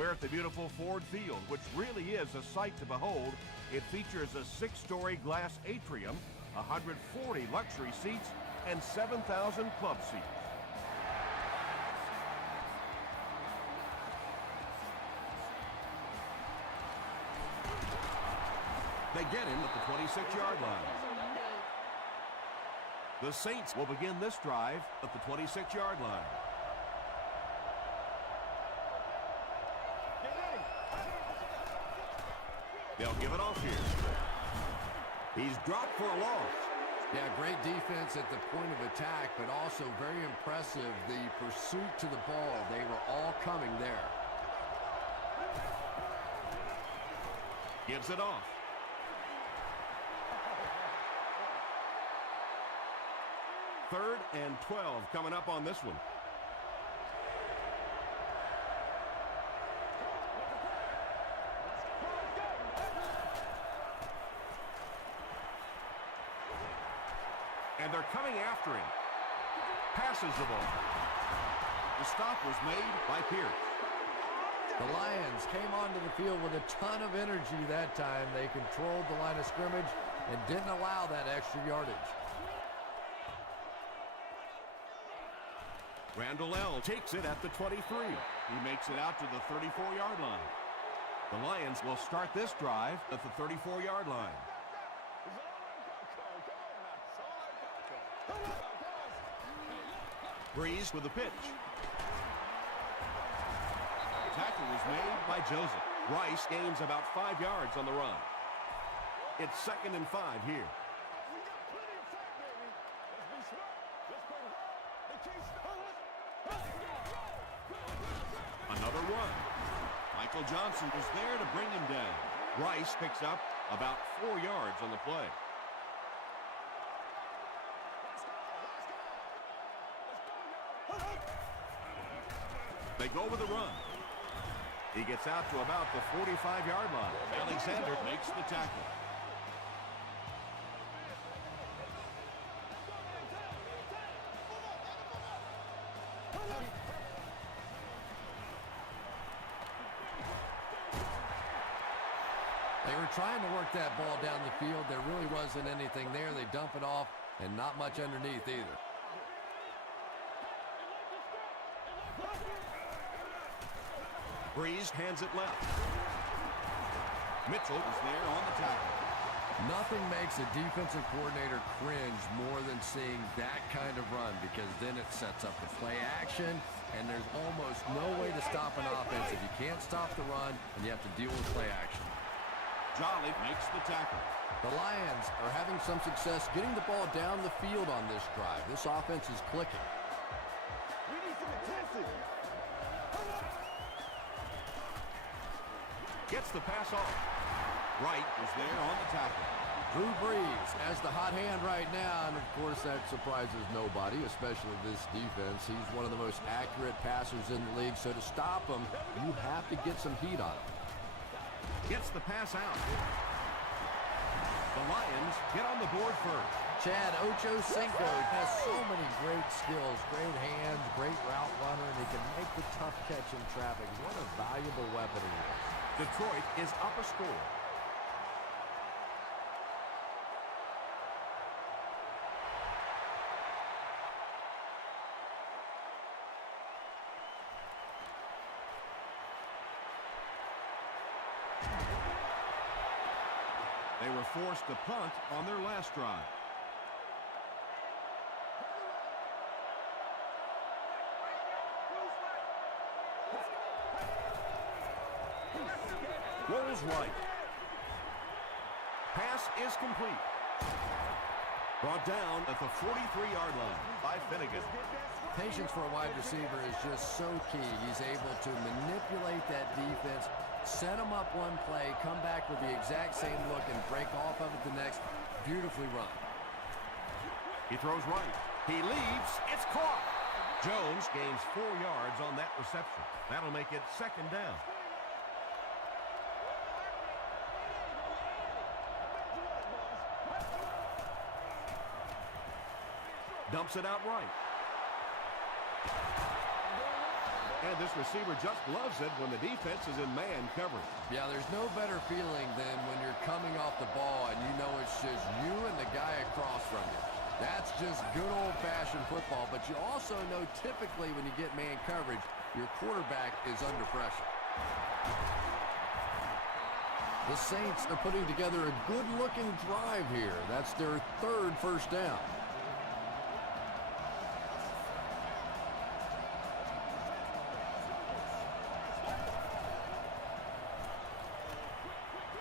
We're at the beautiful Ford Field, which really is a sight to behold. It features a 6-story glass atrium, 140 luxury seats, and 7,000 club seats. They get him at the 26-yard line. The Saints will begin this drive at the 26-yard line. They'll give it off here. He's dropped for a loss. Yeah, great defense at the point of attack, but also very impressive the pursuit to the ball. They were all coming there. Gives it off. Third and 12 coming up on this one. And they're coming after him. Passes the ball. The stop was made by Pierce. The Lions came onto the field with a ton of energy that time. They controlled the line of scrimmage and didn't allow that extra yardage. Randall L. takes it at the 23. He makes it out to the 34-yard line. The Lions will start this drive at the 34-yard line. Breeze with the pitch. Tackle was made by Joseph. Rice gains about 5 yards on the run. It's 2nd and 5 here. Another run. Michael Johnson was there to bring him down. Rice picks up about 4 yards on the play. They go with a run. He gets out to about the 45-yard line. Alexander makes the tackle. They were trying to work that ball down the field. There really wasn't anything there. They dump it off and not much underneath either. Breeze hands it left. Mitchell is there on the tackle. Nothing makes a defensive coordinator cringe more than seeing that kind of run, because then it sets up the play action, and there's almost no way to stop an offense if you can't stop the run and you have to deal with play action. Jolly makes the tackle. The Lions are having some success getting the ball down the field on this drive. This offense is clicking. We need some intensity. Gets the pass off. Wright is there on the tackle. Drew Brees has the hot hand right now, and of course that surprises nobody, especially this defense. He's one of the most accurate passers in the league, so to stop him, you have to get some heat on him. Gets the pass out. The Lions get on the board first. Chad Ochocinco has so many great skills, great hands, great route runner, and he can make the tough catch in traffic. What a valuable weapon he is. Detroit is up a score. They were forced to punt on their last drive. Rolls right. Pass is complete. Brought down at the 43-yard line by Finnegan. Patience for a wide receiver is just so key. He's able to manipulate that defense, set them up one play, come back with the exact same look, and break off of it the next. Beautifully run. He throws right. He leaves. It's caught. Jones gains 4 yards on that reception. That'll make it 2nd down. Dumps it out right. And this receiver just loves it when the defense is in man coverage. Yeah, there's no better feeling than when you're coming off the ball and you know it's just you and the guy across from you. That's just good old-fashioned football, but you also know typically when you get man coverage, your quarterback is under pressure. The Saints are putting together a good-looking drive here. That's their third first down.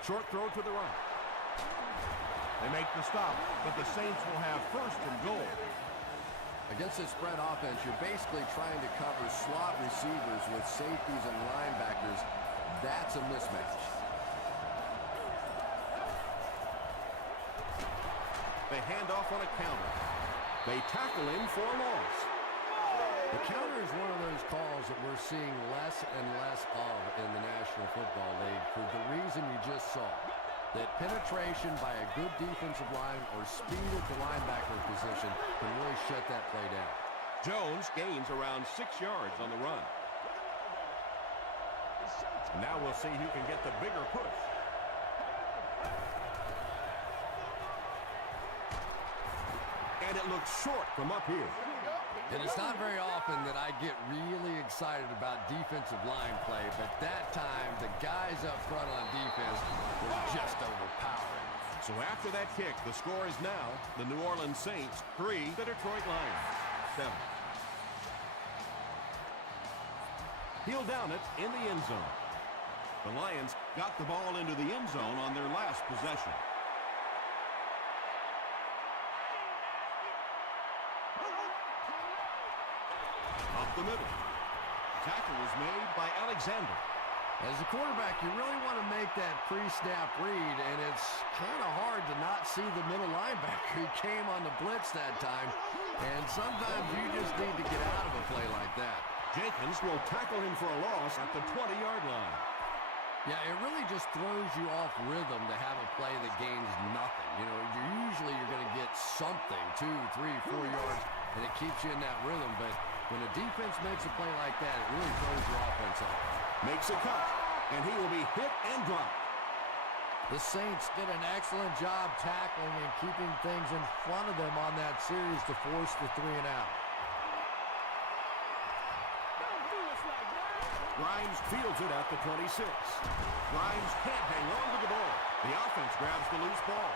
Short throw to the right. They make the stop, but the Saints will have first and goal. Against a spread offense, you're basically trying to cover slot receivers with safeties and linebackers. That's a mismatch. They hand off on a counter. They tackle him for a loss. The counter is one of those calls that we're seeing less and less of in the National Football League for the reason you just saw. That penetration by a good defensive line or speed at the linebacker position can really shut that play down. Jones gains around 6 yards on the run. Now we'll see who can get the bigger push. And it looks short from up here. And it's not very often that I get really excited about defensive line play, but that time the guys up front on defense were just overpowering. So after that kick, the score is now the New Orleans Saints 3, the Detroit Lions 7. He'll down it in the end zone. The Lions got the ball into the end zone on their last possession. Up the middle. Tackle was made by Alexander. As a quarterback, you really want to make that pre-snap read, and it's kind of hard to not see the middle linebacker. He came on the blitz that time, and sometimes you just need to get out of a play like that. Jenkins will tackle him for a loss at the 20-yard line. Yeah, it really just throws you off rhythm to have a play that gains nothing. You know, you're going to get something, 2, 3, 4 yards, and it keeps you in that rhythm. But when a defense makes a play like that, it really throws your offense off. Makes a cut, and he will be hit and dropped. The Saints did an excellent job tackling and keeping things in front of them on that series to force the 3 and out. Grimes fields it at the 26. Grimes can't hang on to the ball. The offense grabs the loose ball.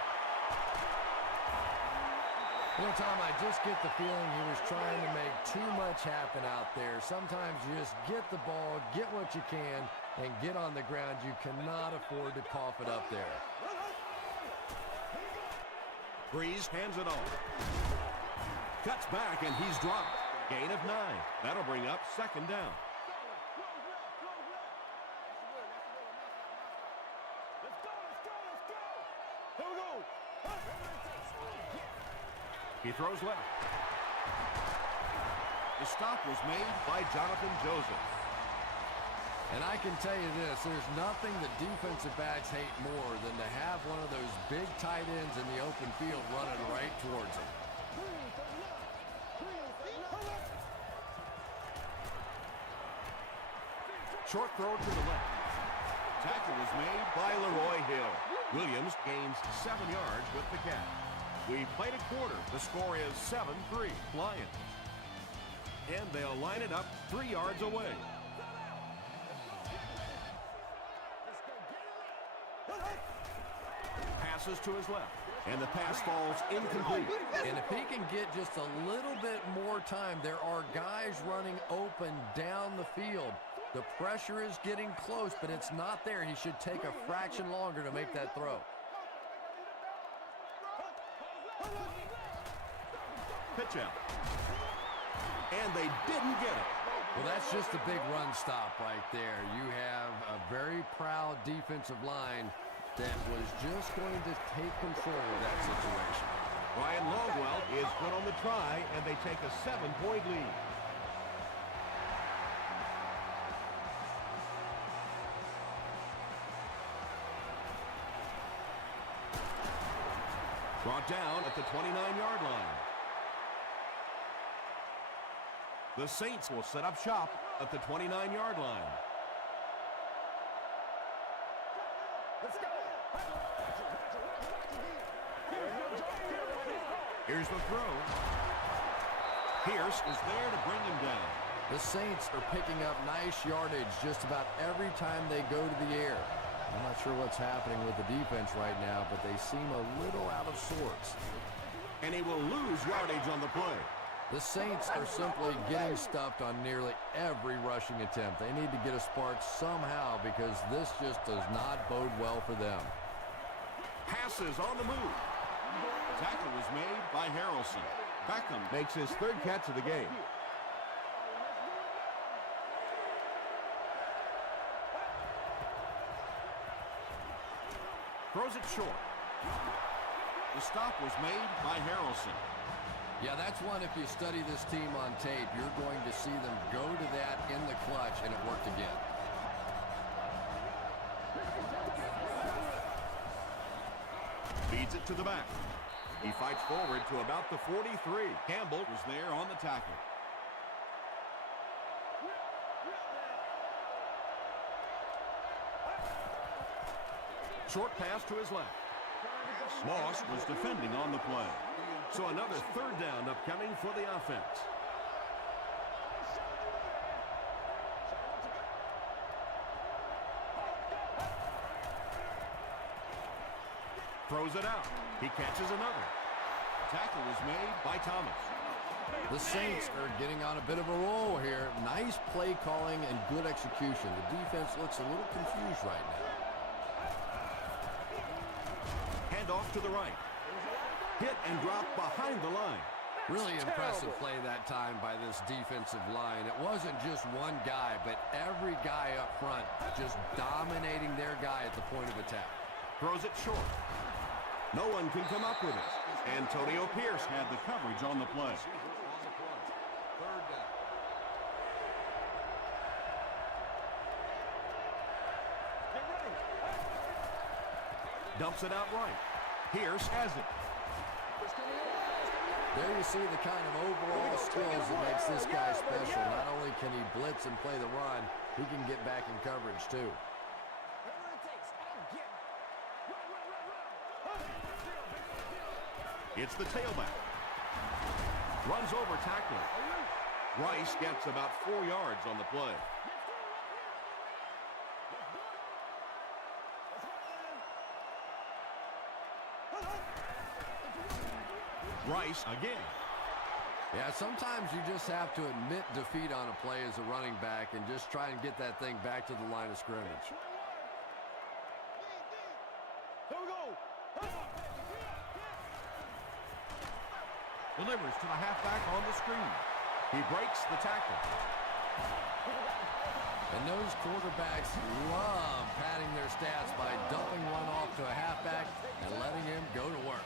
You know, Tom, I just get the feeling he was trying to make too much happen out there. Sometimes you just get the ball, get what you can, and get on the ground. You cannot afford to cough it up there. Breeze hands it off. Cuts back, and he's dropped. Gain of 9. That'll bring up second down. He throws left. The stop was made by Jonathan Joseph. And I can tell you this, there's nothing that defensive backs hate more than to have one of those big tight ends in the open field running right towards them. Short throw to the left. Tackle was made by Leroy Hill. Williams gains 7 yards with the catch. We played a quarter. The score is 7-3 Lions. And they'll line it up 3 yards away. Passes to his left. And the pass falls incomplete. And if he can get just a little bit more time, there are guys running open down the field. The pressure is getting close, but it's not there. He should take a fraction longer to make that throw. Pitch out. And they didn't get it. Well, that's just a big run stop right there. You have a very proud defensive line that was just going to take control of that situation. Ryan Longwell is good on the try, and they take a 7-point lead. Brought down at the 29-yard line. The Saints will set up shop at the 29-yard line. Let's go. Here's the throw. Pierce is there to bring him down. The Saints are picking up nice yardage just about every time they go to the air. I'm not sure what's happening with the defense right now, but they seem a little out of sorts. And he will lose yardage on the play. The Saints are simply getting stuffed on nearly every rushing attempt. They need to get a spark somehow because this just does not bode well for them. Passes on the move. Tackle was made by Harrelson. Beckham makes his third catch of the game. Throws it short. The stop was made by Harrelson. Yeah, that's one, if you study this team on tape, you're going to see them go to that in the clutch, and it worked again. Feeds it to the back. He fights forward to about the 43. Campbell was there on the tackle. Short pass to his left. Moss was defending on the play. So another third down upcoming for the offense. Throws it out. He catches another. Tackle was made by Thomas. The Saints are getting on a bit of a roll here. Nice play calling and good execution. The defense looks a little confused right now. Hand off to the right. Hit and drop behind the line. Really impressive play that time by this defensive line. It wasn't just one guy, but every guy up front just dominating their guy at the point of attack. Throws it short. No one can come up with it. Antonio Pierce had the coverage on the play. Third down. Dumps it out right. Pierce has it. There you see the kind of overall skills that makes this guy special. Not only can he blitz and play the run, he can get back in coverage too. It's the tailback. Runs over tackler. Rice gets about 4 yards on the play. Rice again. Yeah, sometimes you just have to admit defeat on a play as a running back and just try and get that thing back to the line of scrimmage. Here we go. Delivers to the halfback on the screen. He breaks the tackle. And those quarterbacks love padding their stats by dumping one off to a halfback and letting him go to work.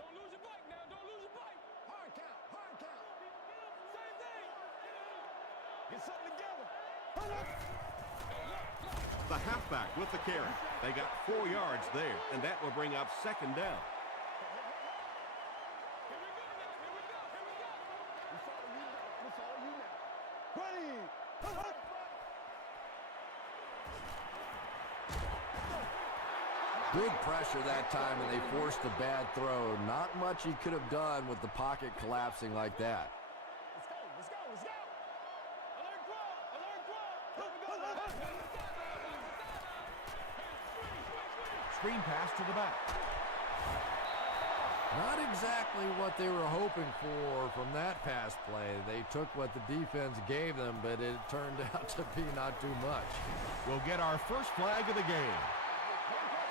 Don't lose your bike now. Don't lose your bike. Hard count. Hard count. Same thing. Get something together. The halfback with the carry. They got 4 yards there, and that will bring up second down. Good pressure that time, and they forced a bad throw. Not much he could have done with the pocket collapsing like that. Let's go. Let's go. Let's go. Alert drop. Alert drop. Screen pass to the back. Not exactly what they were hoping for from that pass play. They took what the defense gave them, but it turned out to be not too much. We'll get our first flag of the game.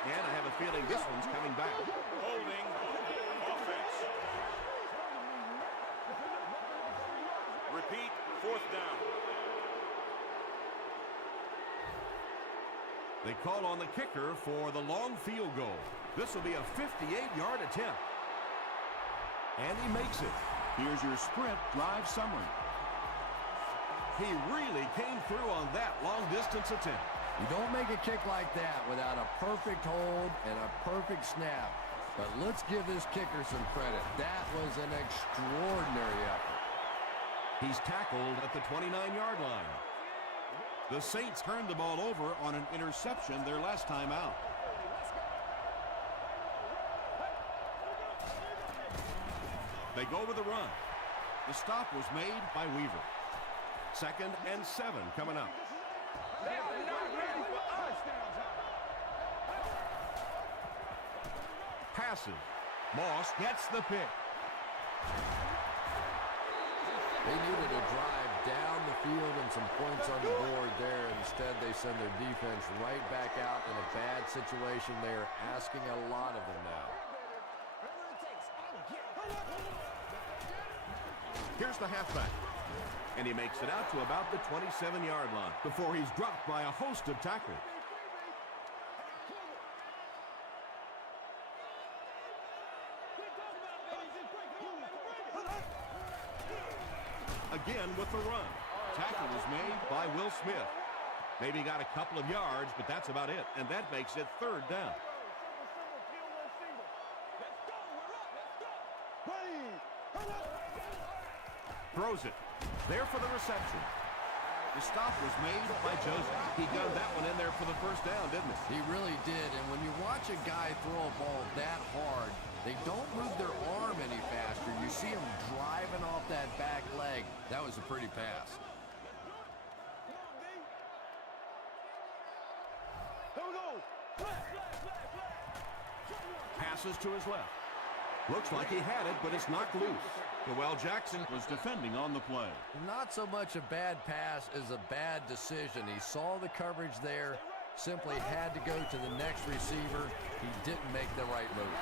And I have a feeling this one's coming back. Holding offense. Repeat, fourth down. They call on the kicker for the long field goal. This will be a 58-yard attempt. And he makes it. Here's your sprint drive summary. He really came through on that long-distance attempt. You don't make a kick like that without a perfect hold and a perfect snap. But let's give this kicker some credit. That was an extraordinary effort. He's tackled at the 29-yard line. The Saints turned the ball over on an interception their last time out. They go with the run. The stop was made by Weaver. 2nd and 7 coming up. Passes. Moss gets the pick. They needed a drive down the field and some points on the board there. Instead, they send their defense right back out in a bad situation. They are asking a lot of them now. Here's the halfback. And he makes it out to about the 27-yard line before he's dropped by a host of tacklers. Again with the run. Tackle was made by Will Smith. Maybe got a couple of yards, but that's about it. And that makes it 3rd down. Throws it. There for the reception. The stop was made by Joseph. He got that one in there for the 1st down, didn't he? He really did. And when you watch a guy throw a ball that hard, they don't move their arm any faster. You see him driving off that back leg. That was a pretty pass. Passes to his left. Looks like he had it, but it's knocked loose. Noel Jackson was defending on the play. Not so much a bad pass as a bad decision. He saw the coverage there, simply had to go to the next receiver. He didn't make the right move.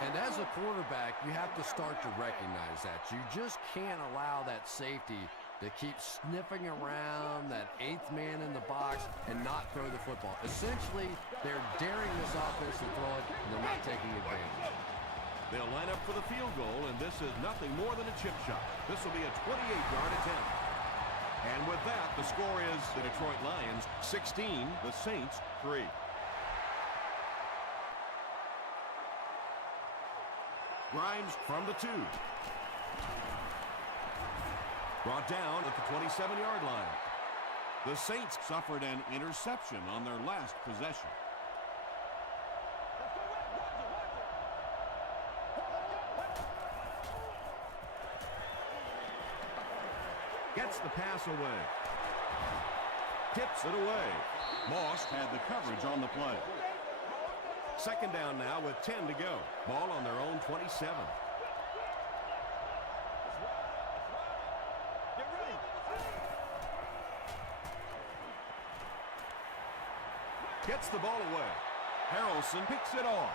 And as a quarterback, you have to start to recognize that. You just can't allow that safety to keep sniffing around that 8th man in the box and not throw the football. Essentially, they're daring this offense to throw it, and they're not taking advantage. They'll line up for the field goal, and this is nothing more than a chip shot. This will be a 28-yard attempt. And with that, the score is the Detroit Lions 16, the Saints 3. Grimes from the 2. Brought down at the 27-yard line. The Saints suffered an interception on their last possession. Gets the pass away. Tips it away. Moss had the coverage on the play. 2nd down now with 10 to go. Ball on their own 27. Gets the ball away. Harrelson picks it off.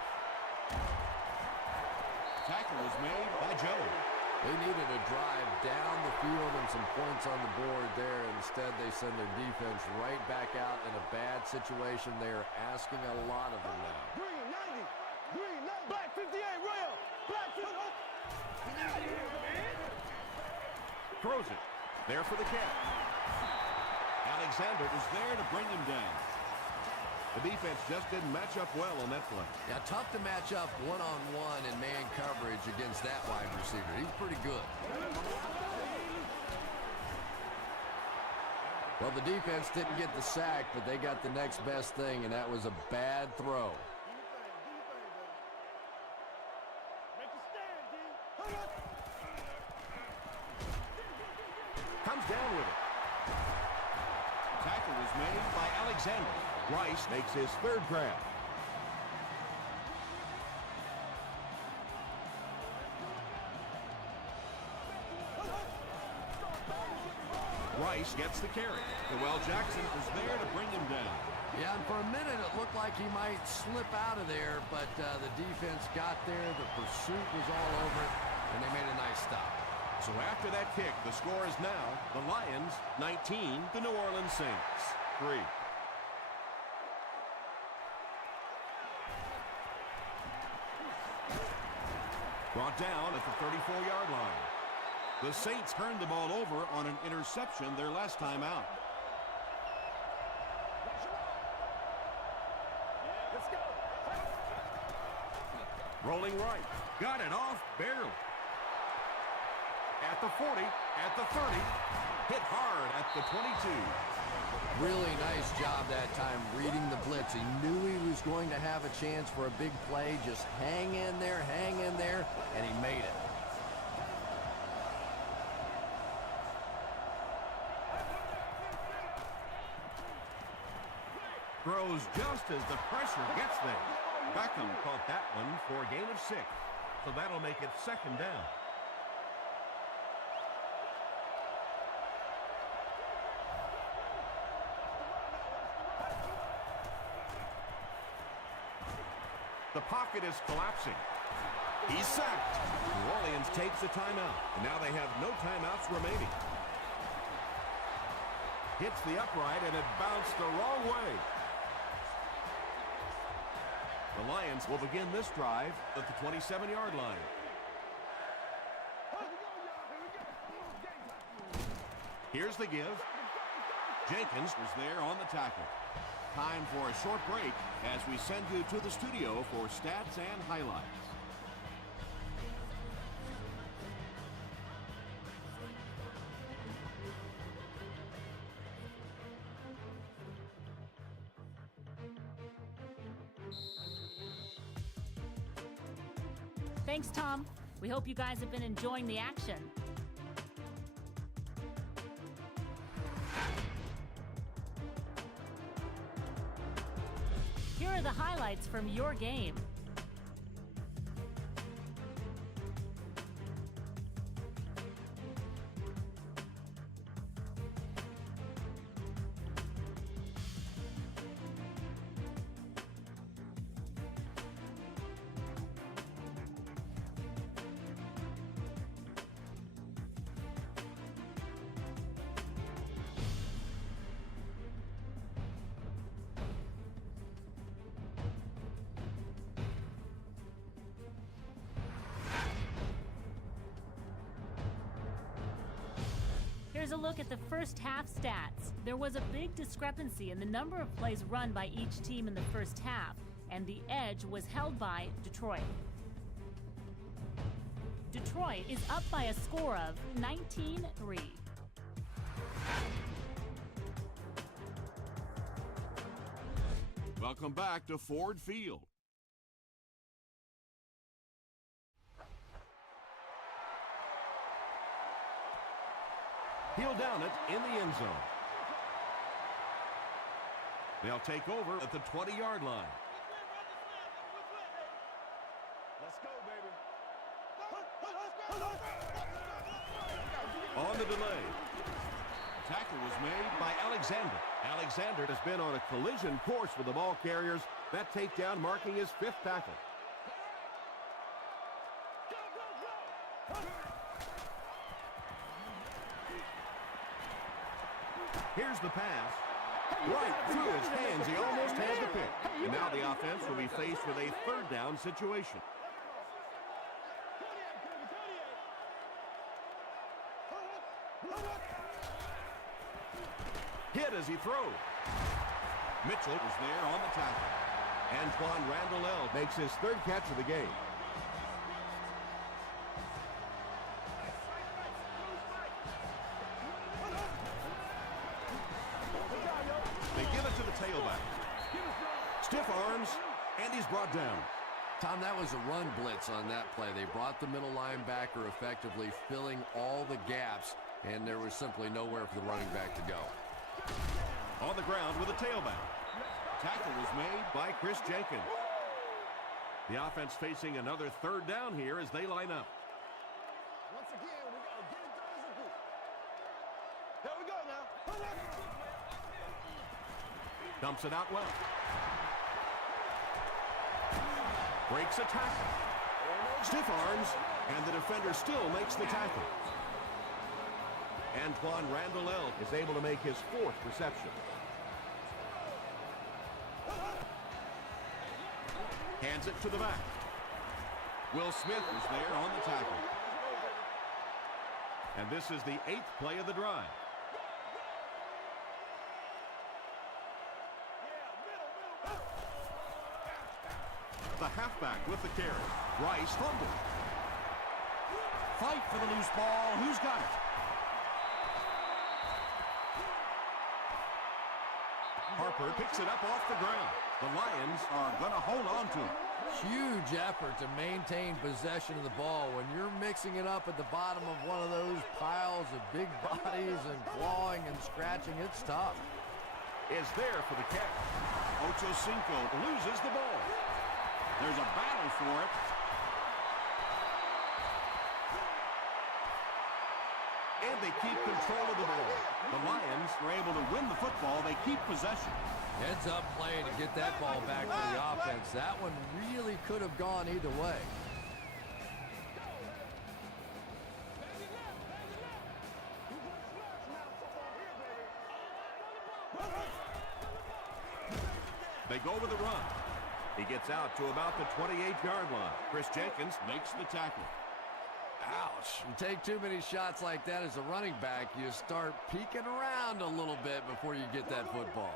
Tackle was made by Jones. They needed a drive down the field and some points on the board there. Instead, they send their defense right back out in a bad situation. They are asking a lot of them now. Green 90. Green 90. Black 58. Rail. Black 58. Throws it. There for the catch. Alexander is there to bring him down. The defense just didn't match up well on that play. Yeah, tough to match up one-on-one in man coverage against that wide receiver. He's pretty good. Well, the defense didn't get the sack, but they got the next best thing, and that was a bad throw. Comes down with it. Tackle was made by Alexander. Rice makes his 3rd grab. Rice gets the carry. Noel Jackson is there to bring him down. Yeah, and for a minute it looked like he might slip out of there, but the defense got there. The pursuit was all over it, and they made a nice stop. So after that kick, the score is now the Lions 19, the New Orleans Saints 3. Brought down at the 34-yard line. The Saints turned the ball over on an interception their last time out. Rolling right. Got it off barely. At the 40, at the 30. Hit hard at the 22. Really nice job that time reading the blitz. He knew he was going to have a chance for a big play. Just hang in there, and he made it. Throws just as the pressure gets there. Beckham caught that one for a gain of 6. So that'll make it 2nd down. The pocket is collapsing. He's sacked. New Orleans takes a timeout, and now they have no timeouts remaining. Hits the upright, and it bounced the wrong way. The Lions will begin this drive at the 27-yard line. Here's the give. Jenkins was there on the tackle. Time for a short break as we send you to the studio for stats and highlights. Thanks, Tom. We hope you guys have been enjoying the action. Here are the highlights from your game. Here's a look at the first half stats. There was a big discrepancy in the number of plays run by each team in the first half, and the edge was held by Detroit. Detroit is up by a score of 19-3. Welcome back to Ford Field. He'll down it in the end zone. They'll take over at the 20-yard line. Let's go, baby. On the delay. Tackle was made by Alexander. Alexander has been on a collision course with the ball carriers. That takedown marking his 5th tackle. Here's the pass. Right through his hands. He almost had the pick. And now the offense will be faced with a 3rd down situation. Hit as he throws. Mitchell was there on the tackle. Antoine Randall makes his 3rd catch of the game. They give it to the tailback. Stiff arms, and he's brought down. Tom, that was a run blitz on that play. They brought the middle linebacker effectively, filling all the gaps, and there was simply nowhere for the running back to go. On the ground with a tailback. Tackle was made by Chris Jenkins. The offense facing another 3rd down here as they line up. Once again, we got to get it done as a group. There we go now. Dumps it out well. Breaks a tackle. Stiff arms, and the defender still makes the tackle. Antoine Randall is able to make his 4th reception. Hands it to the back. Will Smith is there on the tackle. And this is the 8th play of the drive. the halfback with the carry. Rice fumbled. Fight for the loose ball. Who's got it? Harper picks it up off the ground. The Lions are going to hold on to it. Huge effort to maintain possession of the ball. When you're mixing it up at the bottom of one of those piles of big bodies and clawing and scratching, it's tough. Is there for the catch. Ocho Cinco loses the ball. There's a battle for it. And they keep control of the ball. The Lions are able to win the football. They keep possession. Heads up play to get that ball back for the offense. That one really could have gone either way. They go with a run. He gets out to about the 28-yard line. Chris Jenkins makes the tackle. Ouch. You take too many shots like that as a running back, you start peeking around a little bit before you get that football.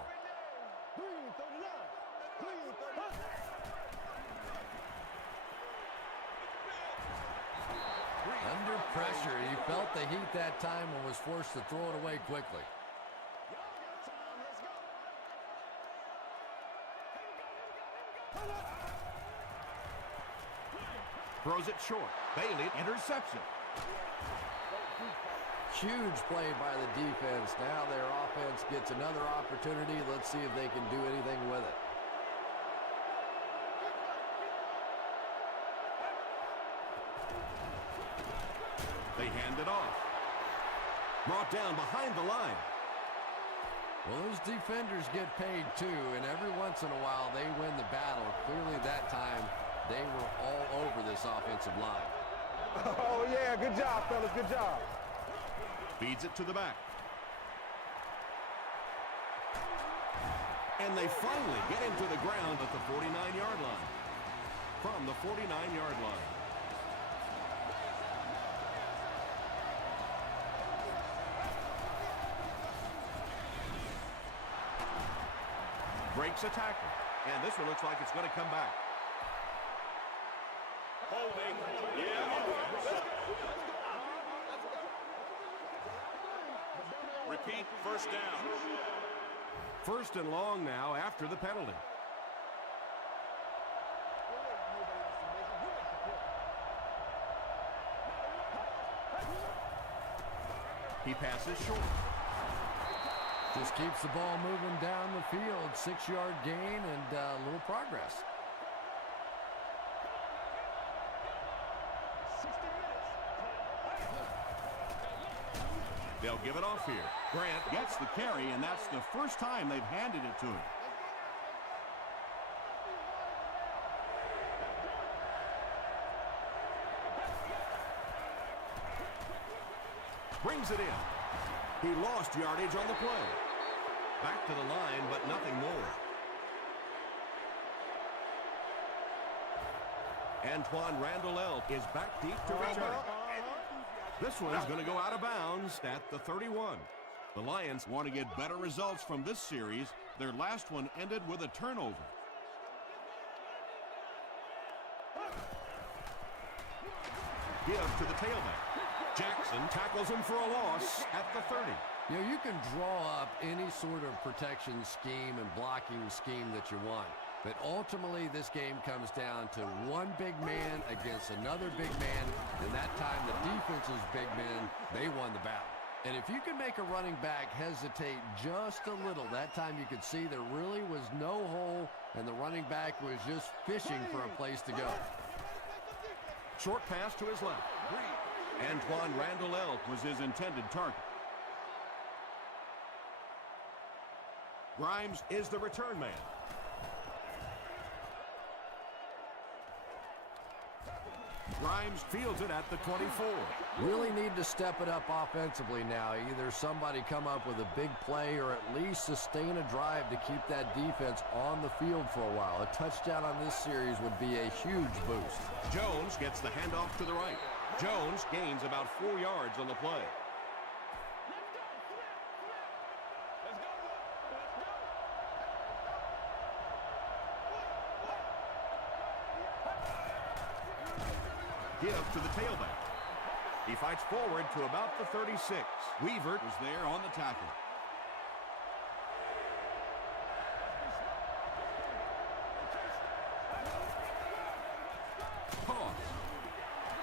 Under pressure, he felt the heat that time and was forced to throw it away quickly. Throws it short. Bailey intercepts it. Huge play by the defense. Now their offense gets another opportunity. Let's see if they can do anything with it. They hand it off. Brought down behind the line. Well, those defenders get paid too, and every once in a while they win the battle. Clearly that time they were all over this offensive line. Oh, yeah, good job, fellas, good job. Feeds it to the back. And they finally get him to the ground at the 49-yard line. From the 49-yard line. Breaks a tackle. And this one looks like it's going to come back. Holding. Yeah. Repeat, first down. First and long now after the penalty. He passes short. Just keeps the ball moving down the field. 6-yard gain and a little progress. They'll give it off here. Grant gets the carry, and that's the first time they've handed it to him. Brings it in. He lost yardage on the play. Back to the line, but nothing more. Antoine Randall Elk is back deep to return. This one's going to go out of bounds at the 31. The Lions want to get better results from this series. Their last one ended with a turnover. Give to the tailback. Jackson tackles him for a loss at the 30. You know, you can draw up any sort of protection scheme and blocking scheme that you want. But ultimately, this game comes down to one big man against another big man. And that time, the defense's big men, they won the battle. And if you can make a running back hesitate just a little, that time you could see there really was no hole, and the running back was just fishing for a place to go. Short pass to his left. Antoine Randall Elk was his intended target. Grimes is the return man. Grimes fields it at the 24. Really need to step it up offensively now. Either somebody come up with a big play or at least sustain a drive to keep that defense on the field for a while. A touchdown on this series would be a huge boost. Jones gets the handoff to the right. Jones gains about 4 yards on the play. Give to the tailback. He fights forward to about the 36. Weaver was there on the tackle.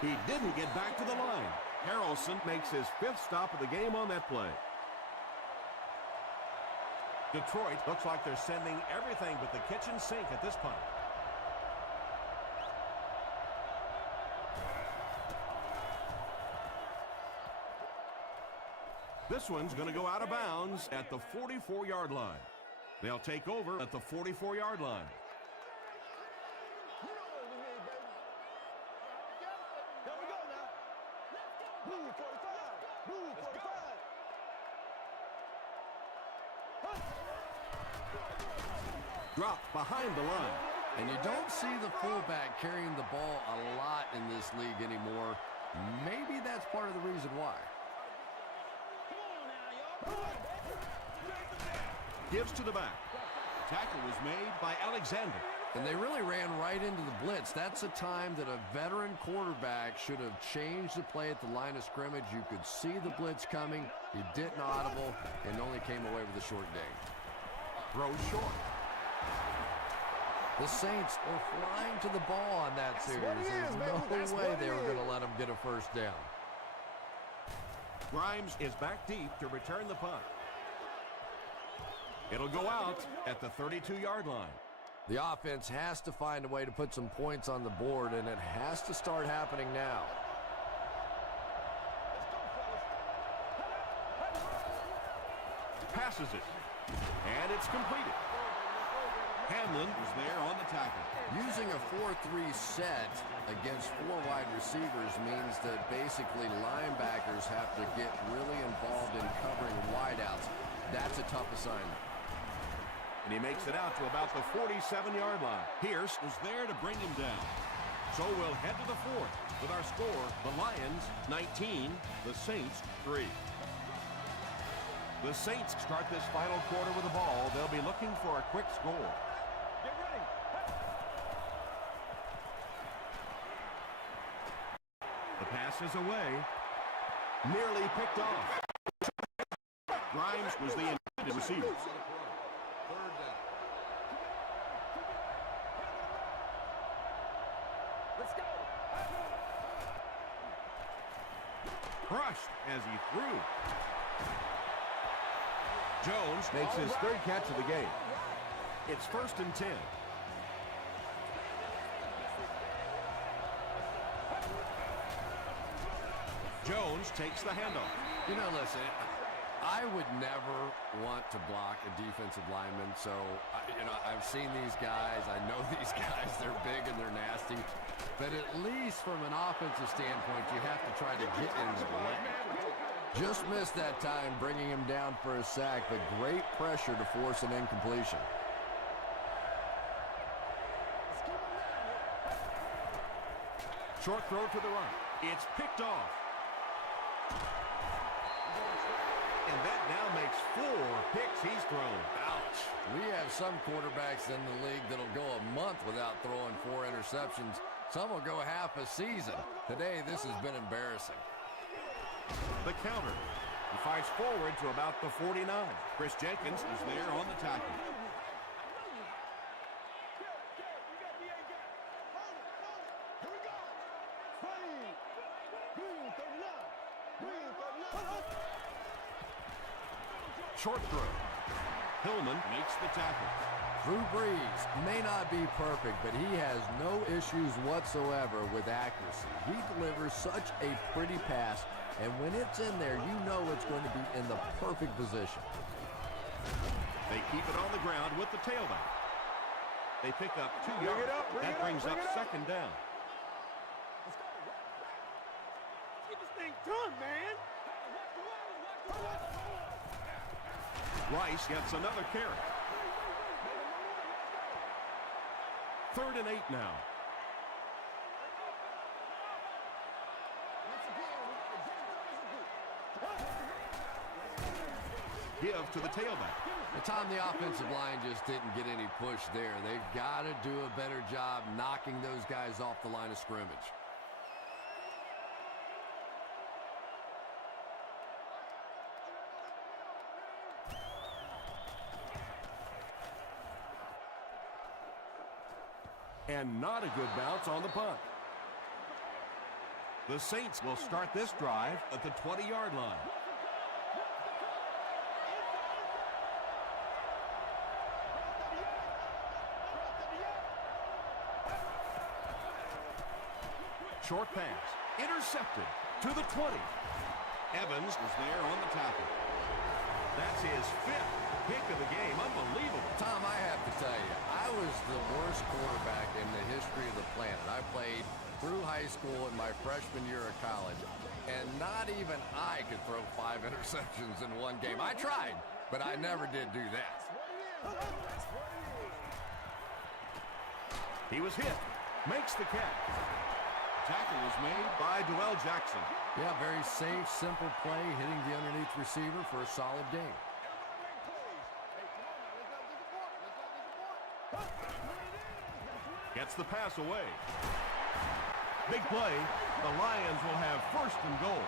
He didn't get back to the line. Harrelson makes his 5th stop of the game on that play. Detroit looks like they're sending everything but the kitchen sink at this point. This one's going to go out of bounds at the 44-yard line. They'll take over at the 44-yard line. Dropped behind the line. And you don't see the fullback carrying the ball a lot in this league anymore. Maybe that's part of the reason why. Gives to the back. Tackle was made by Alexander. And they really ran right into the blitz. That's a time that a veteran quarterback should have changed the play at the line of scrimmage. You could see the blitz coming. You didn't audible and only came away with a short gain. Throws short. The Saints were flying to the ball on that series. There's no way they were going to let them get a first down. Grimes is back deep to return the punt. It'll go out at the 32-yard line. The offense has to find a way to put some points on the board, and it has to start happening now. Passes it. And it's completed. Hamlin was there on the tackle. Using a 4-3 set against 4 wide receivers means that basically linebackers have to get really involved in covering wideouts. That's a tough assignment. And he makes it out to about the 47-yard line. Pierce was there to bring him down. So we'll head to the 4th with our score, the Lions 19, the Saints 3. The Saints start this final quarter with the ball. They'll be looking for a quick score. Get ready. The pass is away. Nearly picked off. Grimes was the intended receiver. Let's go. Crushed as he threw. Jones makes his 3rd catch of the game. It's 1st and 10. Jones takes the handoff. You know, listen, I would never want to block a defensive lineman, so, I've seen these guys. I know these guys. They're big and they're nasty. But at least from an offensive standpoint, you have to try to get in the way. Just missed that time, bringing him down for a sack, but great pressure to force an incompletion. Short throw to the right. It's picked off. And that now makes 4 picks he's thrown. Ouch. We have some quarterbacks in the league that'll go a month without throwing 4 interceptions. Some will go half a season. Today, this has been embarrassing. The counter. He fights forward to about the 49. Chris Jenkins is there on the tackle. Short throw. Hillman makes the tackle. Drew Brees may not be perfect, but he has no issues whatsoever with accuracy. He delivers such a pretty pass, and when it's in there, you know it's going to be in the perfect position. They keep it on the ground with the tailback. They pick up 2 yards. That brings up 2nd down. Get this thing done, man. Rice gets another carry. 3rd and 8 now. Give to the tailback. The time the offensive line just didn't get any push there. They've got to do a better job knocking those guys off the line of scrimmage. And not a good bounce on the punt. The Saints will start this drive at the 20-yard line. Short pass. Intercepted to the 20. Evans was there on the tackle. That's his 5th pick of the game. Unbelievable. Tom, I have to tell you, I was the worst quarterback in the history of the planet. I played through high school and my freshman year of college, and not even I could throw 5 interceptions in one game. I tried, but I never did do that. He was hit. Makes the catch. Tackle was made by Dwell Jackson. Yeah, very safe, simple play, hitting the underneath receiver for a solid game. Gets the pass away. Big play. The Lions will have 1st and goal.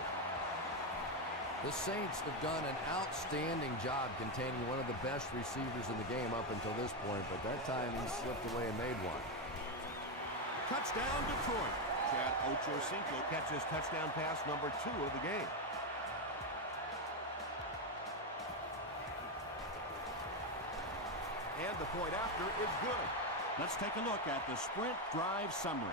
The Saints have done an outstanding job containing one of the best receivers in the game up until this point, but that time he slipped away and made one. Touchdown, Detroit. Chad Ochocinco catches touchdown pass number 2 of the game. And the point after is good. Let's take a look at the sprint drive summary.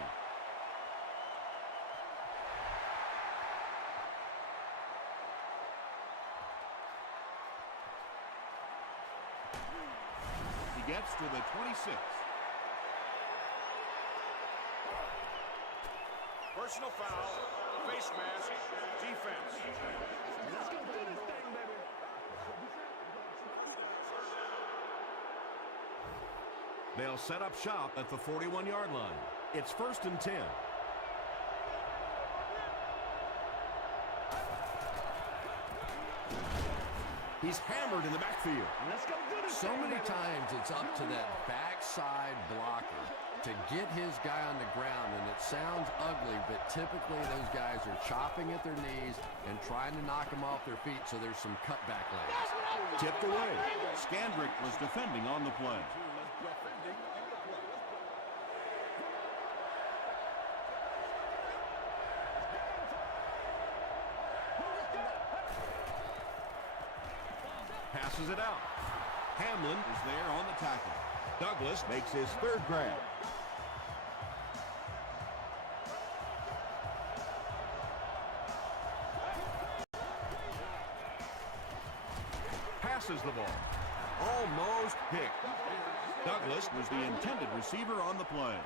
He gets to the 26. Personal foul, face mask, defense. Let's go do this thing, baby. They'll set up shop at the 41-yard line. It's 1st and 10. He's hammered in the backfield. Let's go do this So thing, many baby. times it's up to that backside blocker to get his guy on the ground, and it sounds ugly, but typically those guys are chopping at their knees and trying to knock them off their feet, so there's some cutback legs. Tipped away. Scandrick was defending on the play. Passes it out. Hamlin is there on the tackle. Douglas makes his 3rd grab. Passes the ball. Almost picked. Douglas was the intended receiver on the play.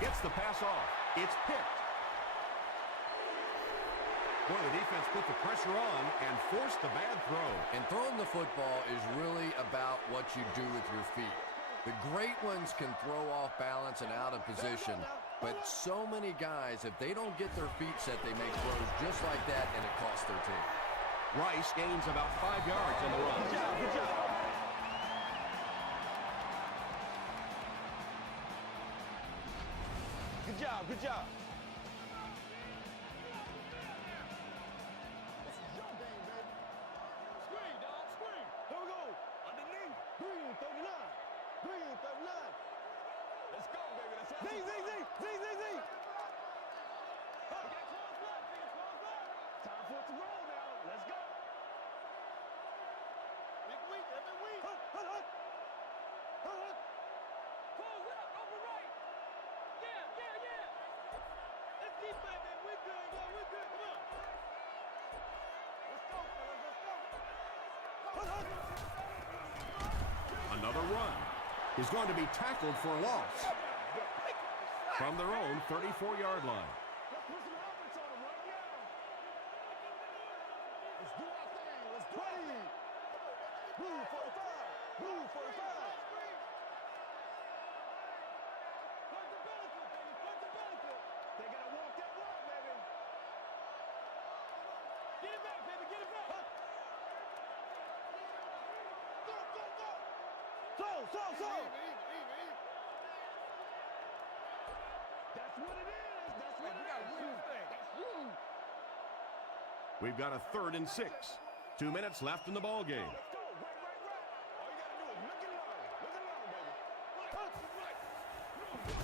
Gets the pass off. It's picked. Boy, the defense put the pressure on and forced the bad throw. And throwing the football is really about what you do with your feet. The great ones can throw off balance and out of position, but so many guys, if they don't get their feet set, they make throws just like that, and it costs their team. Rice gains about 5 yards on the run. Good job, good job. Good job, good job. This is your game, baby. Screen, dog, screen. Here we go. Underneath. Green 39. Green 39. Let's go, baby. Let's have Z. Time for it to roll now. Let's go. Big week, every week. Close up, over right. Yeah. Let's keep baby. We're good, yeah, we're good. Come on. Let's go, fellas. Let's go. Another run. Is going to be tackled for a loss. From their own 34-yard line. Let's put some helmets on them right now. Let's do our thing. Let's play. Blue 45. Blue 45. Flexibility. They're going to walk that walk, baby. Get it back, baby. Get it back. Go. That's what it is. That's what it is. We got to win this thing. We've got a 3rd and 6. 2 minutes left in the ball game. Let's go. Right. All you got to do is look and learn. Baby.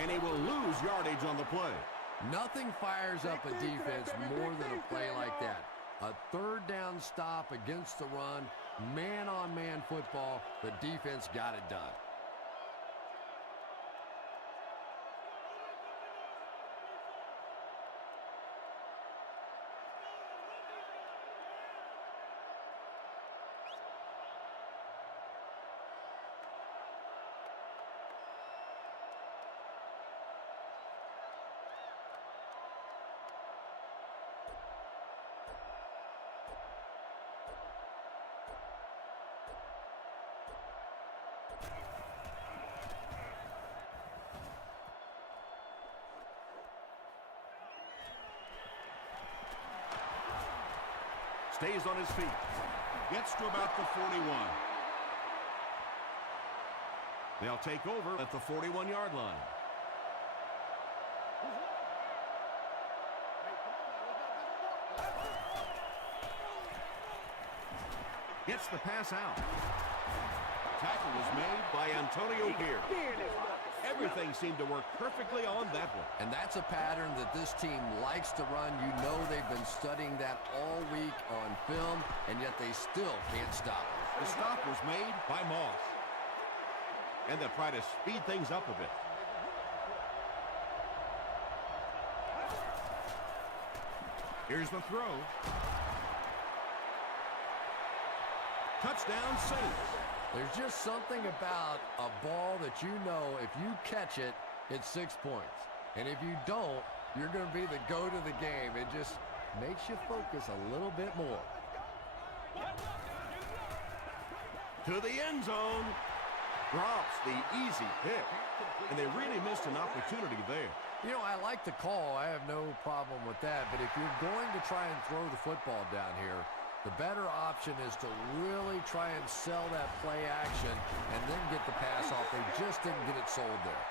And he will lose yardage on the play. Nothing fires up a defense more than a play like that. A 3rd down stop against the run, man-on-man football. The defense got it done. Stays on his feet. Gets to about the 41. They'll take over at the 41-yard line. Gets the pass out. Tackle was made by Antonio Pierce. Everything seemed to work perfectly on that one. And that's a pattern that this team likes to run. You know they've been studying that all week on film, and yet they still can't stop it. The stop was made by Moss. And they'll try to speed things up a bit. Here's the throw. Touchdown Saints. There's just something about a ball that you know if you catch it, it's 6 points. And if you don't, you're going to be the goat of the game. It just makes you focus a little bit more. To the end zone. Drops the easy pick. And they really missed an opportunity there. You know, I like the call. I have no problem with that. But if you're going to try and throw the football down here, the better option is to really try and sell that play action and then get the pass off. They just didn't get it sold there.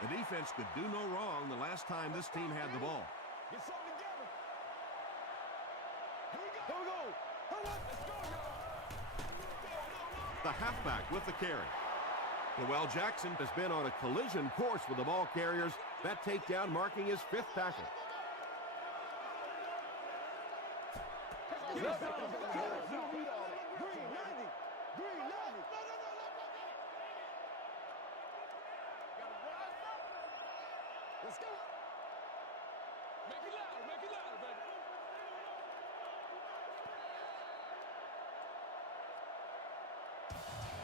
The defense could do no wrong the last time this team had the ball. Get something together. Here we go. Let's go, y'all. The halfback with the carry. Noel Jackson has been on a collision course with the ball carriers. That takedown marking his 5th tackle. Green 90. Green 90. Let's go. Make it louder, baby.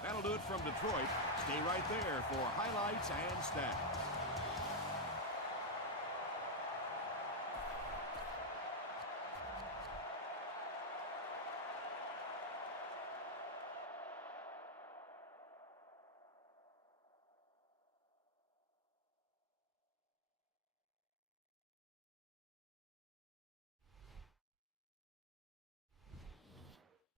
That'll do it from Detroit. Stay right there for highlights and stats.